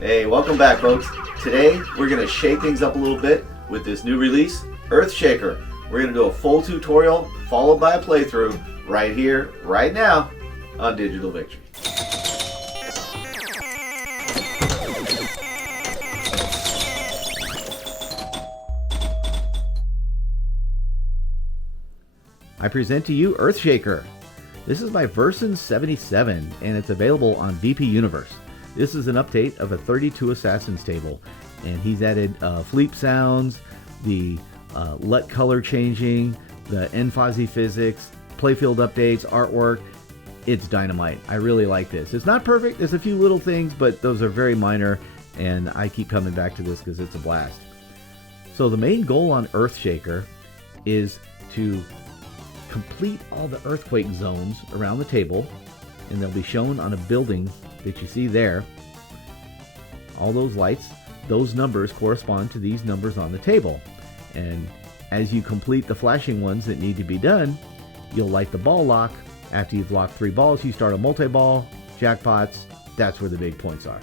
Hey, welcome back, folks. Today we're going to shake things up a little bit with this new release, Earthshaker. We're going to do a full tutorial followed by a playthrough right here, right now on Digital Victory. I present to you Earthshaker. This is by Version77 and it's available on VP Universe. This is an update of a 32 Assassins table, and he's added Fleep sounds, the LUT color changing, the nFuzzy physics, playfield updates, artwork. It's dynamite. I really like this. It's not perfect. There's a few little things, but those are very minor, and I keep coming back to this because it's a blast. So the main goal on Earthshaker is to complete all the earthquake zones around the table, and they'll be shown on a building that you see there. All those lights, those numbers correspond to these numbers on the table, and as you complete the flashing ones that need to be done, you'll light the ball lock. After you've locked 3 balls, you start a multi-ball, jackpots. That's where the big points are.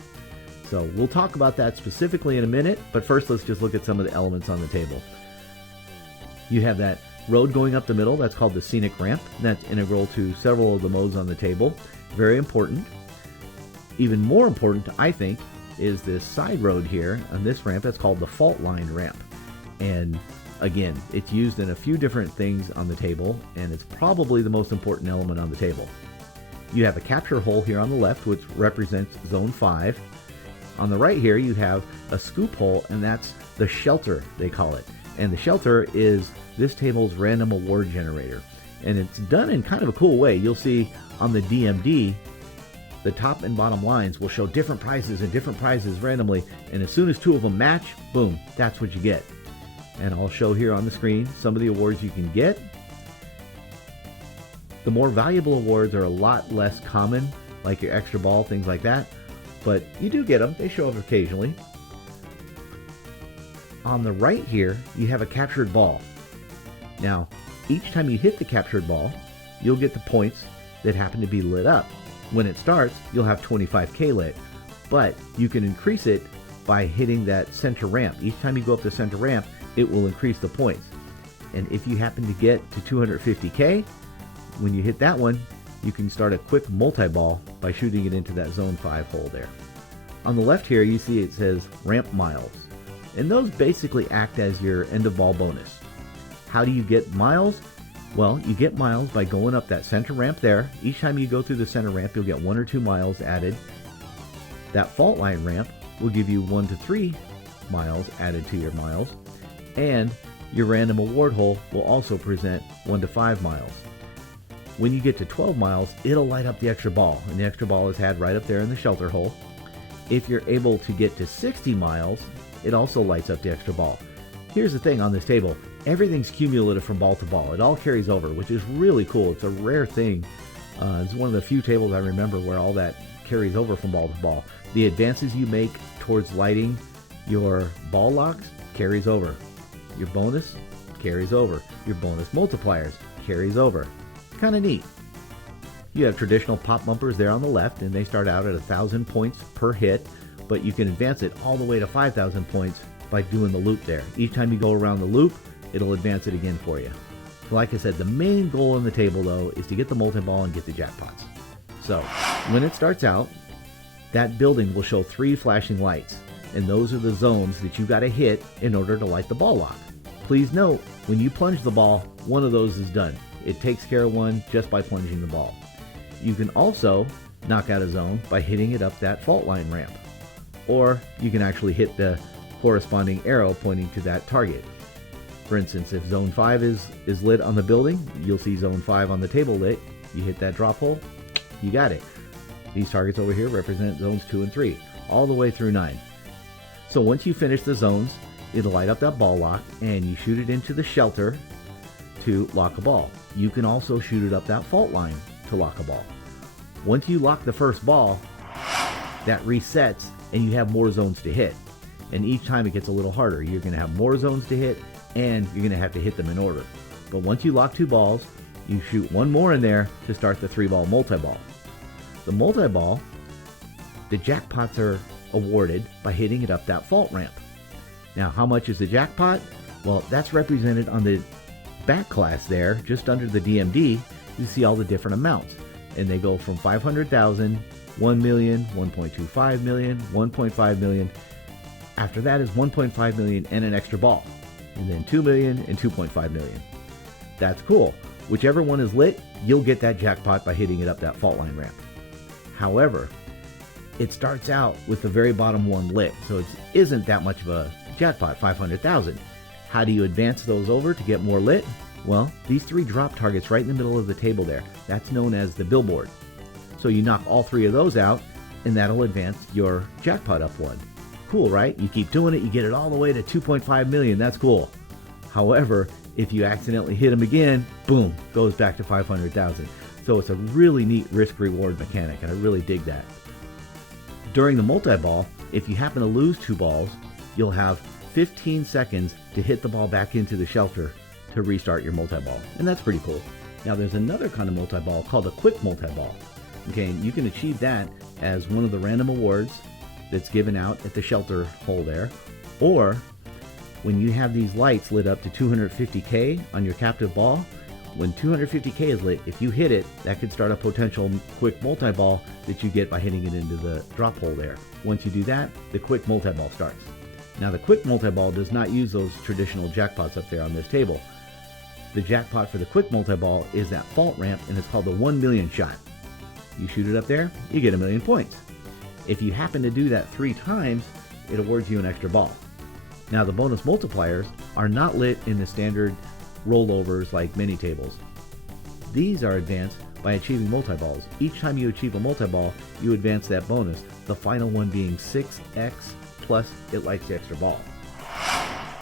So we'll talk about that specifically in a minute, but first let's just look at some of the elements on the table. You have that road going up the middle, that's called the scenic ramp. That's integral to several of the modes on the table. Very important. Even more important, I think, is this side road here on this ramp. That's called the fault line ramp. And again, it's used in a few different things on the table, and it's probably the most important element on the table. You have a capture hole here on the left, which represents Zone 5. On the right here, you have a scoop hole, and that's the shelter, they call it. And the shelter is this table's random award generator. And it's done in kind of a cool way. You'll see on the DMD, the top and bottom lines will show different prizes and different prizes randomly, and as soon as 2 of them match, boom, that's what you get. And I'll show here on the screen some of the awards you can get. The more valuable awards are a lot less common, like your extra ball, things like that, but you do get them. They show up occasionally. On the right here, you have a captured ball. Now, each time you hit the captured ball, you'll get the points that happen to be lit up. When it starts, you'll have 25K lit, but you can increase it by hitting that center ramp. Each time you go up the center ramp, it will increase the points. And if you happen to get to 250K, when you hit that one, you can start a quick multi-ball by shooting it into that Zone 5 hole there. On the left here, you see it says ramp miles, and those basically act as your end of ball bonus. How do you get miles? Well, you get miles by going up that center ramp there. Each time you go through the center ramp, you'll get 1 or 2 miles added. That fault line ramp will give you 1 to 3 miles added to your miles. And your random award hole will also present 1 to 5 miles. When you get to 12 miles, it'll light up the extra ball, and the extra ball is had right up there in the shelter hole. If you're able to get to 60 miles, it also lights up the extra ball. Here's the thing on this table. Everything's cumulative from ball to ball. It all carries over, which is really cool. It's a rare thing. It's one of the few tables I remember where all that carries over from ball to ball. The advances you make towards lighting your ball locks carries over. Your bonus carries over. Your bonus multipliers carries over. It's kind of neat. You have traditional pop bumpers there on the left, and they start out at 1,000 points per hit, but you can advance it all the way to 5,000 points by doing the loop there. Each time you go around the loop, it'll advance it again for you. Like I said, the main goal on the table though is to get the multi-ball and get the jackpots. So when it starts out, that building will show 3 flashing lights, and those are the zones that you got to hit in order to light the ball lock. Please note, when you plunge the ball, one of those is done. It takes care of one just by plunging the ball. You can also knock out a zone by hitting it up that fault line ramp, or you can actually hit the corresponding arrow pointing to that target. For instance, if Zone 5 is lit on the building, you'll see Zone 5 on the table lit. You hit that drop hole, you got it. These targets over here represent Zones 2 and 3, all the way through 9. So once you finish the zones, it'll light up that ball lock, and you shoot it into the shelter to lock a ball. You can also shoot it up that fault line to lock a ball. Once you lock the first ball, that resets, and you have more zones to hit. And each time it gets a little harder. You're going to have more zones to hit, and you're going to have to hit them in order. But once you lock 2 balls, you shoot 1 more in there to start the 3-ball multi-ball. The multi-ball, the jackpots are awarded by hitting it up that fault ramp. Now, how much is the jackpot? Well, that's represented on the back class there, just under the DMD. You see all the different amounts, and they go from 500,000, 1 million, 1.25 million, 1.5 million. After that is 1.5 million and an extra ball, and then 2 million and 2.5 million. That's cool. Whichever one is lit, you'll get that jackpot by hitting it up that fault line ramp. However, it starts out with the very bottom one lit, so it isn't that much of a jackpot, 500,000. How do you advance those over to get more lit? Well, these 3 drop targets right in the middle of the table there, that's known as the billboard. So you knock all 3 of those out, and that'll advance your jackpot up one. Cool, right? You keep doing it, you get it all the way to 2.5 million, that's cool. However, if you accidentally hit them again, boom, goes back to 500,000. So it's a really neat risk-reward mechanic, and I really dig that. During the multi-ball, if you happen to lose 2 balls, you'll have 15 seconds to hit the ball back into the shelter to restart your multi-ball, and that's pretty cool. Now there's another kind of multi-ball called a quick multi-ball. Okay, and you can achieve that as one of the random awards that's given out at the shelter hole there, or when you have these lights lit up to 250K on your captive ball. When 250K is lit, if you hit it, that could start a potential quick multi-ball that you get by hitting it into the drop hole there. Once you do that, the quick multi-ball starts. Now the quick multi-ball does not use those traditional jackpots up there on this table. The jackpot for the quick multi-ball is that fault ramp, and it's called the 1 million shot. You shoot it up there, you get 1,000,000 points. If you happen to do that 3 times, it awards you an extra ball. Now the bonus multipliers are not lit in the standard rollovers like mini tables. These are advanced by achieving multi-balls. Each time you achieve a multi-ball, you advance that bonus, the final one being 6x plus it lights the extra ball.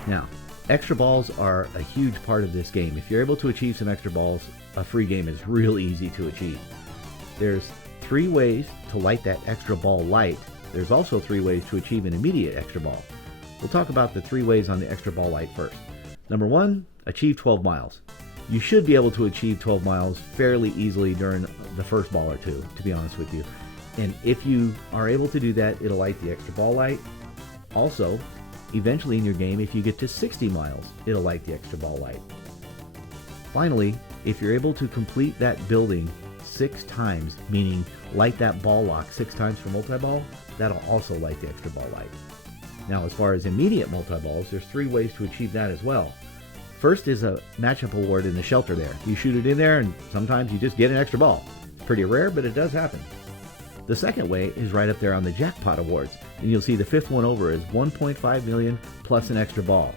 Now, extra balls are a huge part of this game. If you're able to achieve some extra balls, a free game is real easy to achieve. There's 3 ways to light that extra ball light. There's also 3 ways to achieve an immediate extra ball. We'll talk about the 3 ways on the extra ball light first. Number 1, achieve 12 miles. You should be able to achieve 12 miles fairly easily during the first ball or 2, to be honest with you. And if you are able to do that, it'll light the extra ball light. Also, eventually in your game, if you get to 60 miles, it'll light the extra ball light. Finally, if you're able to complete that building 6 times, meaning light that ball lock 6 times for multi-ball, that'll also light the extra ball light. Now, as far as immediate multi-balls, there's 3 ways to achieve that as well. First is a matchup award in the shelter there. You shoot it in there, and sometimes you just get an extra ball. It's pretty rare, but it does happen. The second way is right up there on the jackpot awards, and you'll see the 5th one over is 1.5 million plus an extra ball.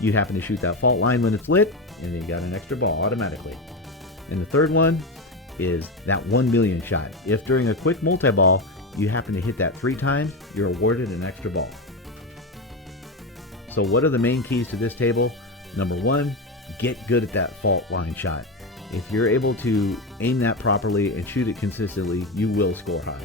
You happen to shoot that fault line when it's lit, and then you got an extra ball automatically. And the 3rd one is that 1 million shot. If during a quick multi-ball you happen to hit that 3 times, you're awarded an extra ball. So what are the main keys to this table? Number 1, get good at that fault line shot. If you're able to aim that properly and shoot it consistently, you will score high.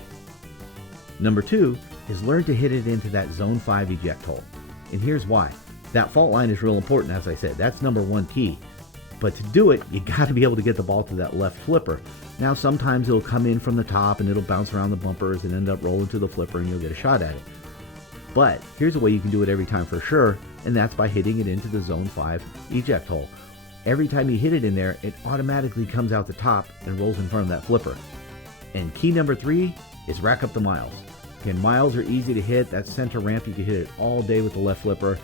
Number 2 is learn to hit it into that zone 5 eject hole. And here's why. That fault line is real important, as I said. That's number 1 key. But to do it, you got to be able to get the ball to that left flipper. Now sometimes it'll come in from the top and it'll bounce around the bumpers and end up rolling to the flipper, and you'll get a shot at it. But here's a way you can do it every time for sure, and that's by hitting it into the zone 5 eject hole. Every time you hit it in there, it automatically comes out the top and rolls in front of that flipper. And key number 3 is rack up the miles. Again, miles are easy to hit. That center ramp, you can hit it all day with the left flipper.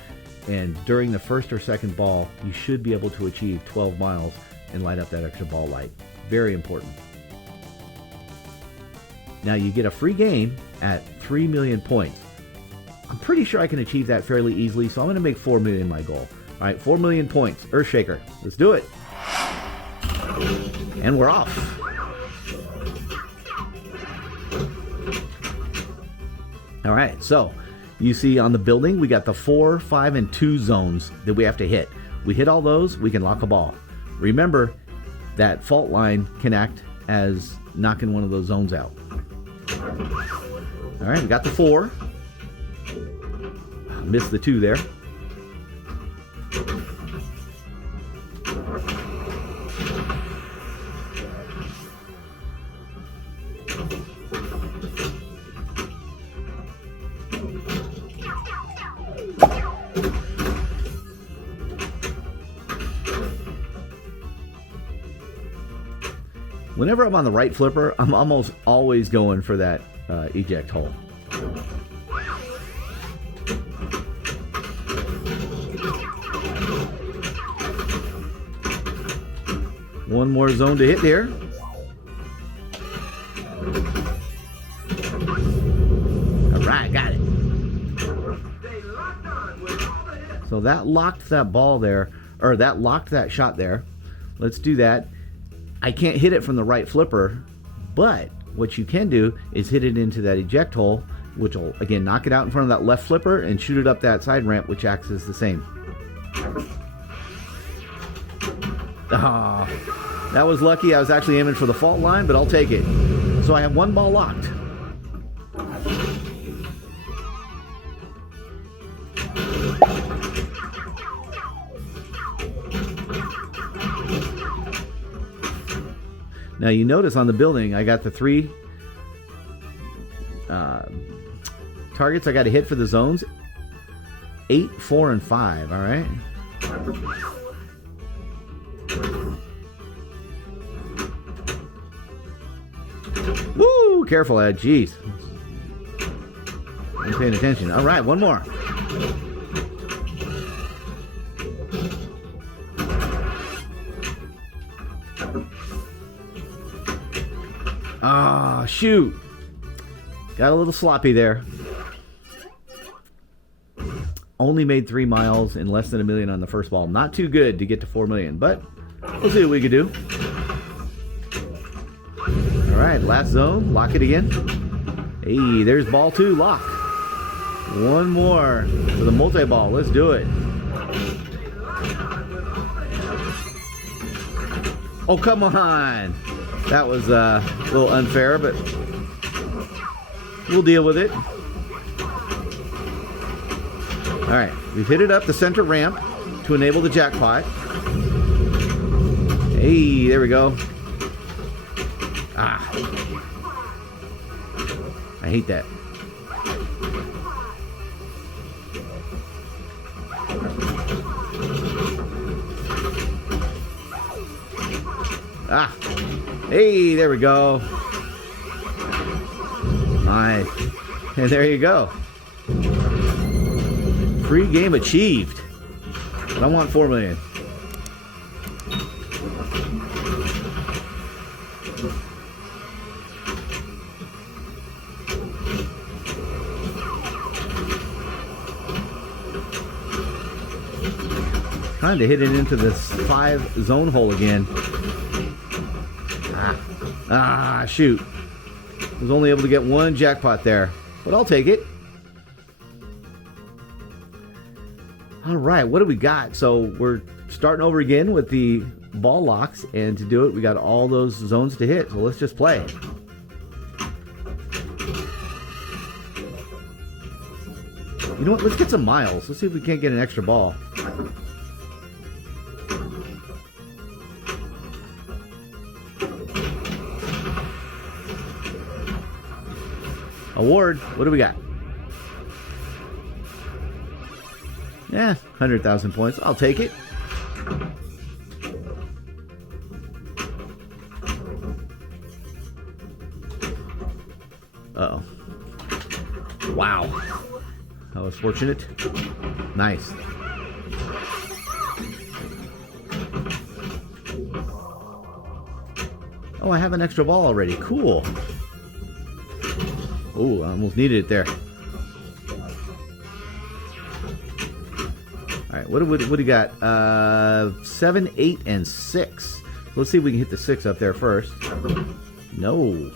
And during the first or second ball, you should be able to achieve 12 miles and light up that extra ball light. Very important. Now you get a free game at 3 million points. I'm pretty sure I can achieve that fairly easily, so I'm going to make 4 million my goal. All right, 4 million points. Earthshaker. Let's do it. And we're off. All right, so you see on the building, we got the 4, 5, and 2 zones that we have to hit. We hit all those, we can lock a ball. Remember, that fault line can act as knocking one of those zones out. All right, we got the 4. Missed the 2 there. Whenever I'm on the right flipper, I'm almost always going for that eject hole. One more zone to hit here. All right, got it. So that locked that ball there, or that locked that shot there. Let's do that. I can't hit it from the right flipper, but what you can do is hit it into that eject hole, which will, again, knock it out in front of that left flipper and shoot it up that side ramp, which acts as the same. Ah, that was lucky. I was actually aiming for the fault line, but I'll take it. So I have one ball locked. Now you notice on the building, I got the 3 targets I got to hit for the zones. 8, 4, and 5. All right. Woo! Careful, Ed. Jeez. I'm paying attention. All right, one more. Ah, shoot. Got a little sloppy there. Only made 3 miles in less than $1 million on the first ball. Not too good to get to 4 million, but we'll see what we can do. All right, last zone. Lock it again. Hey, there's ball 2. Lock. One more for the multi-ball. Let's do it. Oh, come on. That was a little unfair, but we'll deal with it. All right, we've hit it up the center ramp to enable the jackpot. Hey, there we go. Ah, I hate that. Ah, hey, there we go. Nice. And there you go. Free game achieved. But I want 4 million. Trying to hit it into this 5 zone hole again. Ah, shoot. I was only able to get 1 jackpot there, but I'll take it. All right, what do we got? So we're starting over again with the ball locks, and to do it, we got all those zones to hit. So let's just play. You know what? Let's get some miles. Let's see if we can't get an extra ball. Award. What do we got? Yeah, 100,000 points. I'll take it. Uh-oh. Wow. That was fortunate. Nice. Oh, I have an extra ball already. Cool. Oh, I almost needed it there. All right, what do we got? 7, 8, and 6. Let's see if we can hit the 6 up there first. No.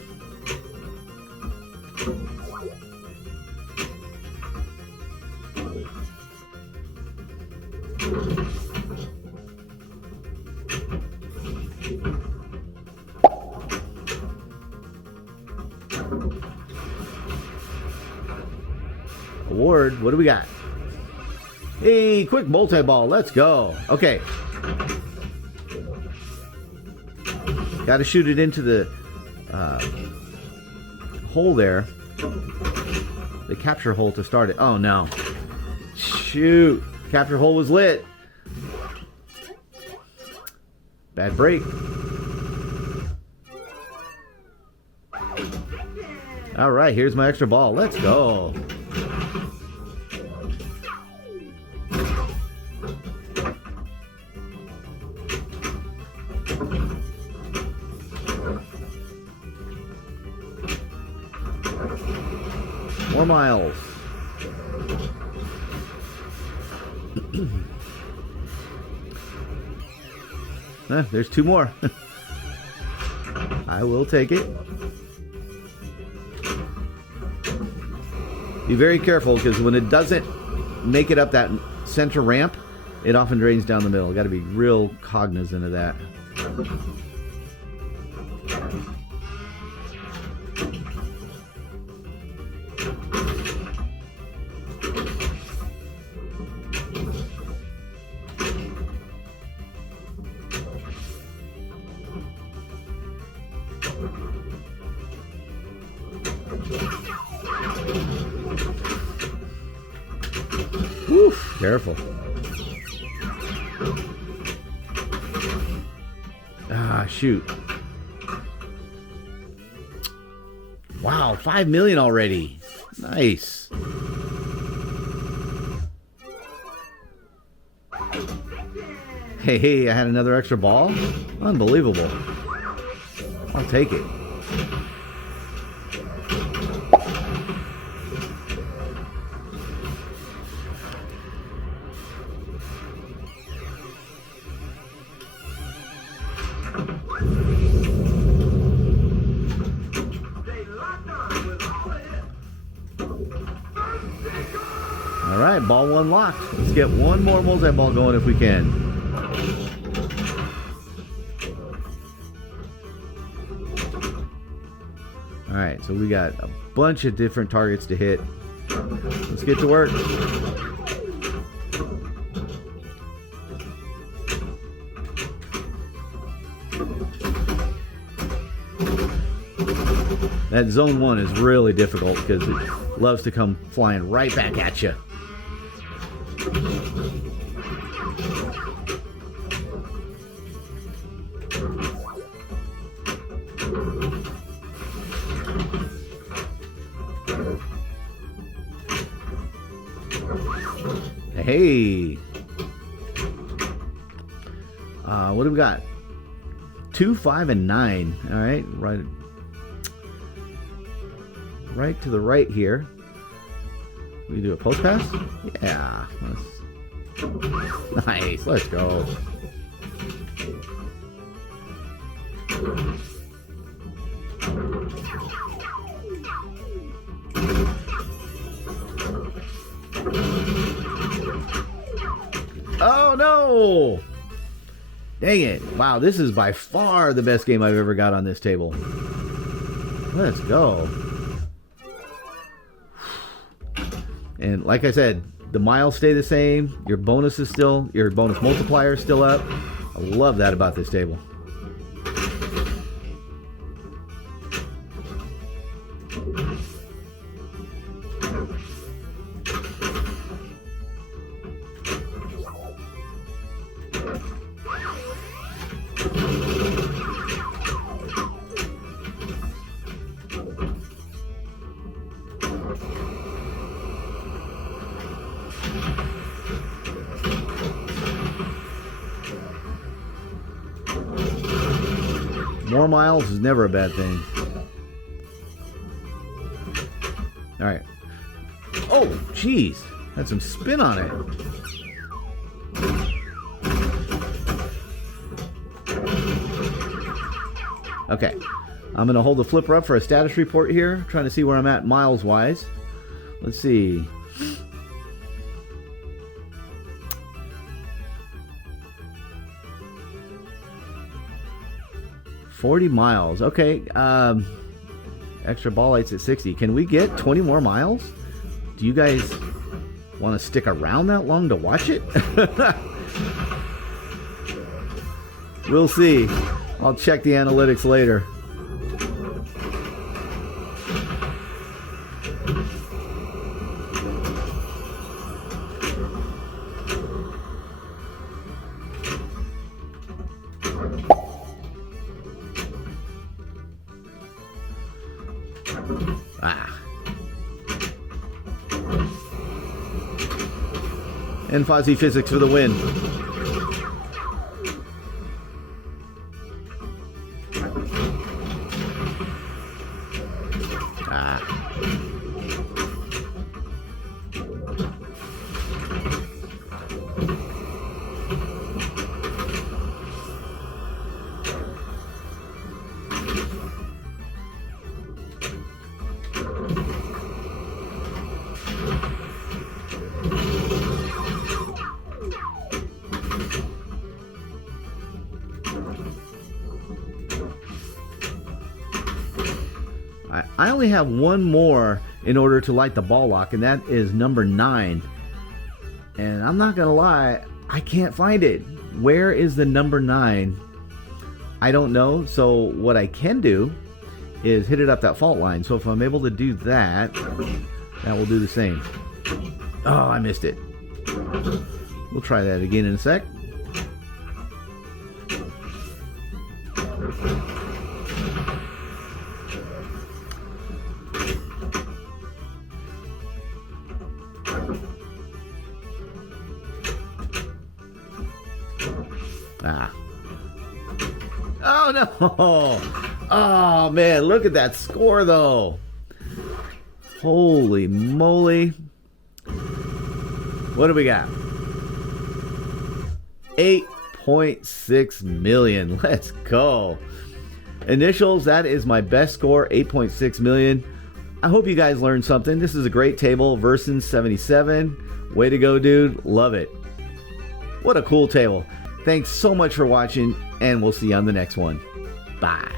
Award, what do we got? Hey, quick multi-ball, let's go. Okay. Got to shoot it into the hole there. The capture hole to start it. Oh, no. Shoot. Capture hole was lit. Bad break. All right, here's my extra ball. Let's go. More miles. There's 2 more. I will take it. Be very careful, because when it doesn't make it up that center ramp, it often drains down the middle. Got to be real cognizant of that. Woof, careful. Ah, shoot. Wow, 5 million already. Nice. Hey, I had another extra ball? Unbelievable. I'll take it. All right, ball 1 locked. Let's get one more multi-ball going if we can. All right, so we got a bunch of different targets to hit. Let's get to work. That zone 1 is really difficult because it loves to come flying right back at you. Hey, what do we got? 2, 5, and 9. All right, right to the right here. We do a post pass. Yeah, nice. Let's go. Oh no! Dang it. Wow, this is by far the best game I've ever got on this table. Let's go. And like I said, the miles stay the same. Your bonus multiplier is still up. I love that about this table. More miles is never a bad thing. All right. Oh, jeez. Had some spin on it. Okay. I'm going to hold the flipper up for a status report here. Trying to see where I'm at miles-wise. Let's see. $40 miles. Okay. Extra ball lights at 60. Can we get 20 more miles? Do you guys want to stick around that long to watch it? We'll see. I'll check the analytics later. Ah. And Fuzzy Physics for the win. Ah. I only have one more in order to light the ball lock, and that is number 9. And I'm not gonna lie, I can't find it. Where is the number 9? I don't know. So what I can do is hit it up that fault line. So if I'm able to do that, that will do the same. Oh, I missed it. We'll try that again in a sec. Ah. Oh no! Oh man, look at that score though. Holy moly. What do we got? 8.6 million. Let's go. Initials, that is my best score, 8.6 million. I hope you guys learned something. This is a great table. Version 77. Way to go, dude. Love it. What a cool table. Thanks so much for watching, and we'll see you on the next one. Bye.